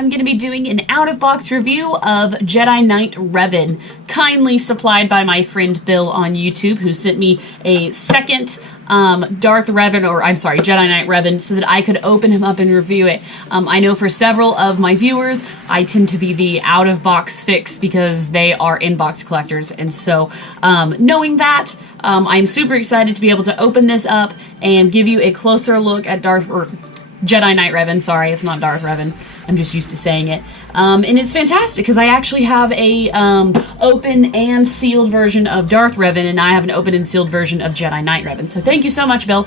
I'm going to be doing an out-of-box review of Jedi Knight Revan, kindly supplied by my friend Bill on YouTube, who sent me a second Jedi Knight Revan, so that I could open him up and review it. I know for several of my viewers, I tend to be the out-of-box fix because they are in-box collectors, and so knowing that, I'm super excited to be able to open this up and give you a closer look at Jedi Knight Revan. Sorry, it's not Darth Revan. I'm just used to saying it. And it's fantastic because I actually have a open and sealed version of Darth Revan, and I have an open and sealed version of Jedi Knight Revan. So thank you so much, Bill,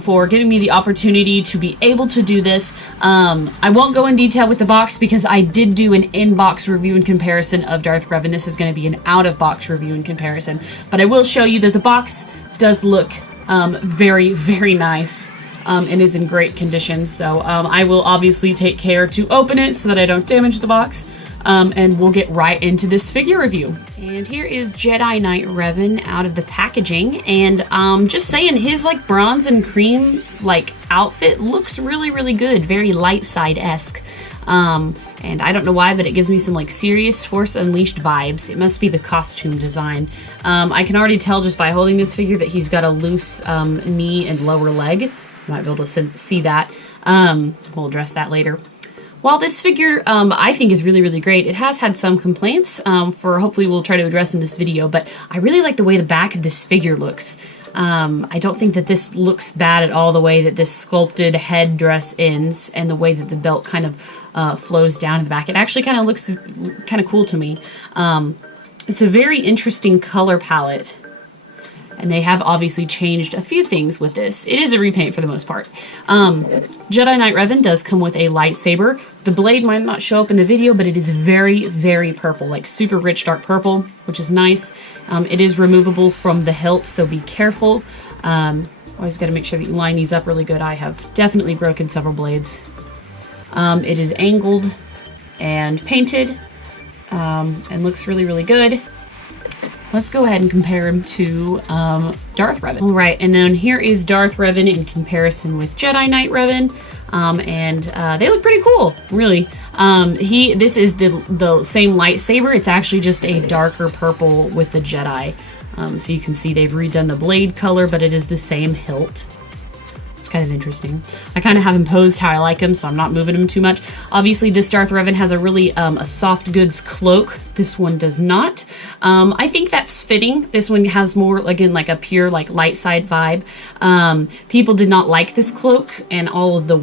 for giving me the opportunity to be able to do this. I won't go in detail with the box because I did do an in-box review and comparison of Darth Revan. This is going to be an out-of-box review and comparison. But I will show you that the box does look very, very nice. And is in great condition, so I will obviously take care to open it so that I don't damage the box, and we'll get right into this figure review. And here is Jedi Knight Revan out of the packaging, and just saying, his like bronze and cream like outfit looks really, really good, very light side-esque. And I don't know why, but it gives me some like serious Force Unleashed vibes. It must be the costume design. I can already tell just by holding this figure that he's got a loose knee and lower leg. Might be able to see that. We'll address that later. While this figure I think is really, really great, it has had some complaints for hopefully we'll try to address in this video, but I really like the way the back of this figure looks. I don't think that this looks bad at all, the way that this sculpted headdress ends and the way that the belt kind of flows down to the back. It actually kind of looks kind of cool to me. It's a very interesting color palette. And they have obviously changed a few things with this. It is a repaint for the most part. Jedi Knight Revan does come with a lightsaber. The blade might not show up in the video, but it is very, very purple, like super rich dark purple, which is nice. It is removable from the hilt, so be careful. Always got to make sure that you line these up really good. I have definitely broken several blades. It is angled and painted and looks really, really good. Let's go ahead and compare him to Darth Revan. All right, and then here is Darth Revan in comparison with Jedi Knight Revan, and they look pretty cool, really. This is the same lightsaber. It's actually just a darker purple with the Jedi. So you can see they've redone the blade color, but it is the same hilt. It's kind of interesting. I kind of have him posed how I like him, so I'm not moving him too much. Obviously, this Darth Revan has a really a soft goods cloak. This one does not. I think that's fitting. This one has more, again, like a pure like light side vibe. People did not like this cloak and all of the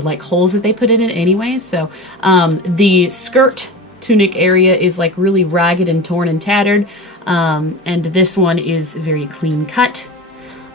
like holes that they put in it anyway. So the skirt tunic area is like really ragged and torn and tattered, and this one is very clean cut.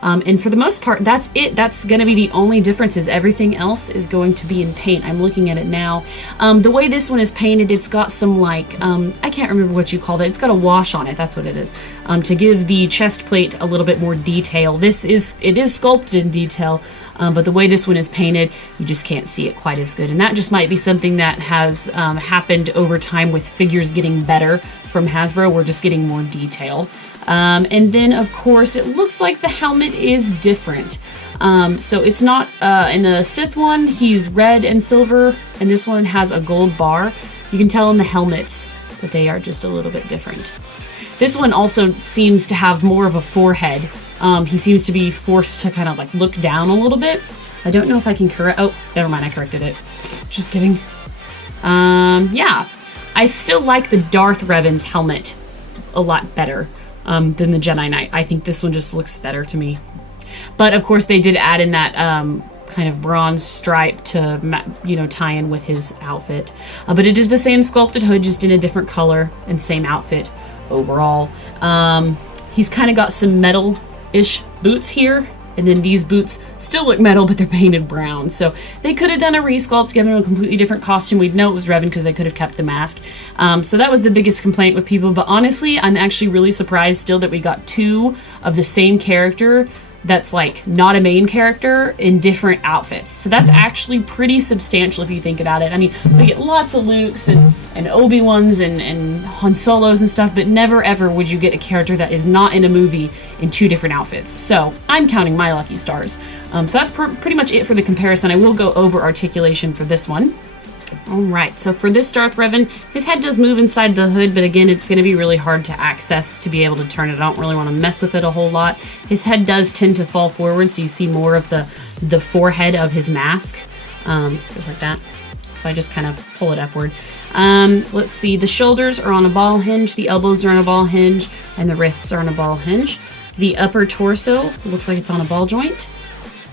And for the most part, that's it. That's going to be the only differences. Everything else is going to be in paint. I'm looking at it now. The way this one is painted, it's got some like, I can't remember what you called it. It's got a wash on it. That's what it is. To give the chest plate a little bit more detail. It is sculpted in detail, but the way this one is painted, you just can't see it quite as good. And that just might be something that has happened over time with figures getting better from Hasbro. We're just getting more detail. And then, of course, it looks like the helmet is different. So it's not, in the Sith one, he's red and silver, and this one has a gold bar. You can tell in the helmets that they are just a little bit different. This one also seems to have more of a forehead. He seems to be forced to kind of like look down a little bit. I don't know if I can correct, oh, never mind, I corrected it. Just kidding. Yeah, I still like the Darth Revan's helmet a lot better. Than the Jedi Knight. I think this one just looks better to me. But of course they did add in that kind of bronze stripe to tie in with his outfit. But it is the same sculpted hood, just in a different color, and same outfit overall. He's kind of got some metal-ish boots here, and then these boots still look metal, but they're painted brown. So they could have done a resculpt, given him a completely different costume. We'd know it was Revan because they could have kept the mask. So that was the biggest complaint with people. But honestly, I'm actually really surprised still that we got two of the same character that's like not a main character in different outfits. So that's actually pretty substantial if you think about it. I mean, we get lots of Lukes and Obi-Wans and Han Solos and stuff, but never ever would you get a character that is not in a movie in two different outfits. So I'm counting my lucky stars. So that's pretty much it for the comparison. I will go over articulation for this one. Alright, so for this Darth Revan, his head does move inside the hood, but again, it's going to be really hard to access to be able to turn it. I don't really want to mess with it a whole lot. His head does tend to fall forward, so you see more of the forehead of his mask, just like that. So I just kind of pull it upward. Let's see, the shoulders are on a ball hinge, the elbows are on a ball hinge, and the wrists are on a ball hinge. The upper torso looks like it's on a ball joint.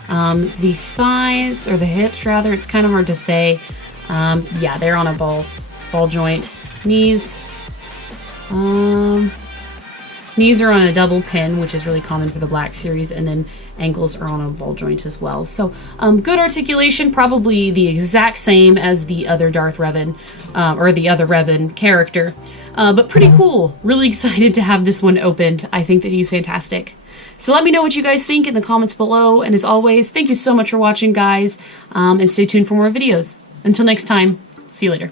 The thighs, or the hips rather, it's kind of hard to say. Yeah, they're on a ball joint. Knees. Knees are on a double pin, which is really common for the Black Series, and then ankles are on a ball joint as well. So, good articulation, probably the exact same as the other Darth Revan, or the other Revan character, but pretty cool. Really excited to have this one opened. I think that he's fantastic. So let me know what you guys think in the comments below, and as always, thank you so much for watching, guys, and stay tuned for more videos. Until next time, see you later.